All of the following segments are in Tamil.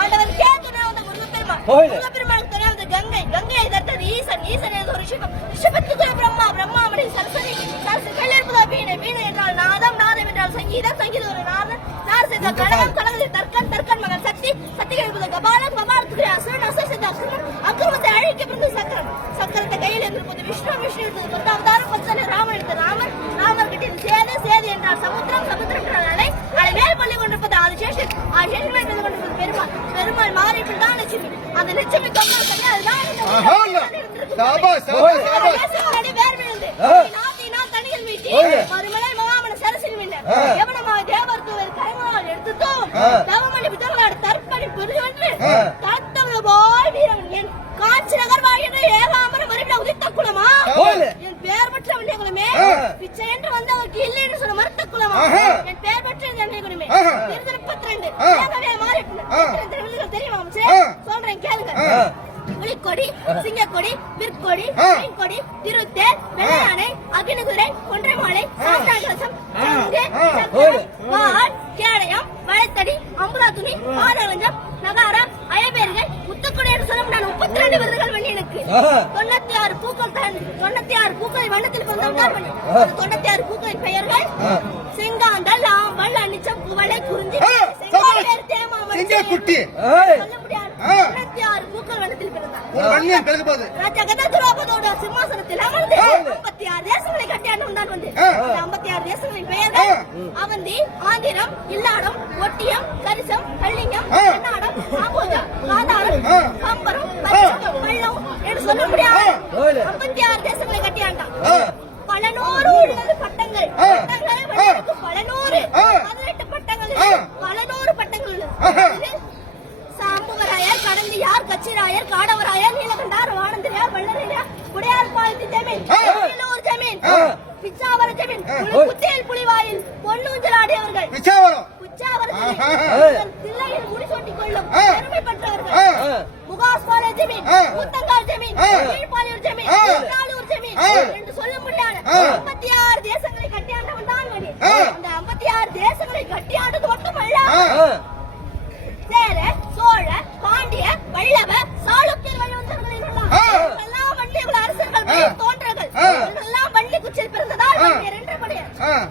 ஆண்டவர் கேத்துணை வந்த. முருகப்பெருமானுக்கு துணை வந்த கங்கை. கங்கையை தட்டது ஈசன். ஈசன் என்பது ஒரு ரிஷபம் ரிஷபத்துக்கு பிரம்மா பிரம்மாமணி சரஸ்வதி சரஸ்வதி கையெழுப்பதா வீணை? வீணை என்றால் நாதம் நாதம் என்றால் சங்கீதம். சங்கீதம் ஒரு நாதம் நார் செய்த கடகம் கடகத்தில் தர்க்கன் தர்க்கன் மகன் சக்தி. சக்தி எழுப்பது கபாலம் கபாலத்துக்கு அசுரன் அசுரன் செய்த அசுரன். அக்கிரமத்தை அழிக்க பிறந்த சக்கரம் சக்கரத்தை கையில் இருந்திருப்பது விஷ்ணு விஷ்ணு இருந்தது. பத்து அவதாரம் பத்தனை ராமன் எடுத்த ராமன். ராமர் கிட்ட சேது சேது என்றால் சமுத்திரம் சமுத்திரம் என்றால் மேல் பள்ளி கொண்டிருப்பது ஆதிசேஷன் ஆதிசேஷன் மேல் பள்ளி கொண்டிருப்பது பெருமாள் பெருமாள் மாறிப்பில் தான் லட்சுமி அந்த லட்சுமி கம்மல் சொல்லி அதுதான். சாபாஷ், சாபாஷ், சாபாஷ். பேசுகிறவனடி வேர் விழுந்து. ஆ. நாத்தினா தனியில் வீட்டி. ஓடு. மறுமலை மகாமன சரசில் மின்ன. ஆ. எவனமாய் தேவர் தூவர் கரைமணால் எடுத்துத்தோம். தவமணி பிதர்களாடு தற்பணி பெருவென்று. பிச்சை என்று வந்தவருக்கு சொன்ன குலமா? என் பெற்ற மாறிட்டு. தெரியுமா. சொல்றேன் கேளுங்க. புலிக்கொடி சிங்கக்கொடி விற்கொடி. கொடி திருத்தேர் கொன்றைமாலை சாந்தாகலசம் சங்கு ஆ. சக்கரம் வாள் கேடயம் வளைத்தடி அம்புலா துணி ஆரவஞ்சம் நகாரம் அயபேர்கள் முத்துக்குடி என்று சொல்லும் நான் முப்பத்தி ரெண்டு விருதுகள் பண்ணி எனக்கு ஆஹா. தொண்ணூத்தி ஆறு பூக்கள் தான் தொண்ணூத்தி ஆறு பூக்களை வண்ணத்தில் ஆ. தொண்ணூத்தி ஆறு பூக்களின் பெயர்கள். செங்காந்தல் ஆம்பல் அனிச்சம் குவளை குறிஞ்சி சிங்கக்குட்டி. தொண்ணூத்தி ஆறு பூக்கள் வண்ணத்தில் பிறந்தான் ஒரு வன்னியன் பிறகு போகுது ராஜகத துரோபதோட சிம்மாசனத்தில் அமர்ந்து ஆ. 56 தேசங்களை கட்டியாண்டு தான் வந்து ஆ. இந்த 56 தேசங்களின் பெயர்கள். அவந்தி ஆந்திரம் இல்லாடம் ஒட்டியம் கரிசம் கள்ளிங்கம். கர்நாடம் காதாரம் ஆ. கம்பரம் பள்ளம் பாலத்தி ஜமீன். புலிவாயில் பொன்னூஞ்சல் ஆடியவர்கள். பிச்சாவரம். தில்லையில் முடிசூட்டிக் கொள்ளும். பெருமை. பெற்றவர்கள். கீழ்பாலியூர். என்று சொல்ல முடியாது. ஆ. 56 தேசங்களை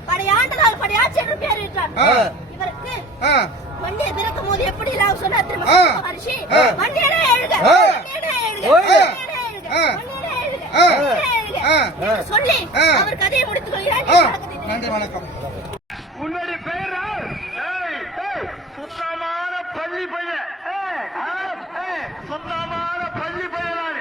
படையாண்டதால் படையாட்சி என்று அவர் கதையை முடித்துக் நன்றி வணக்கம். பள்ளி பையன். சுத்தமான பள்ளி பையனாடி.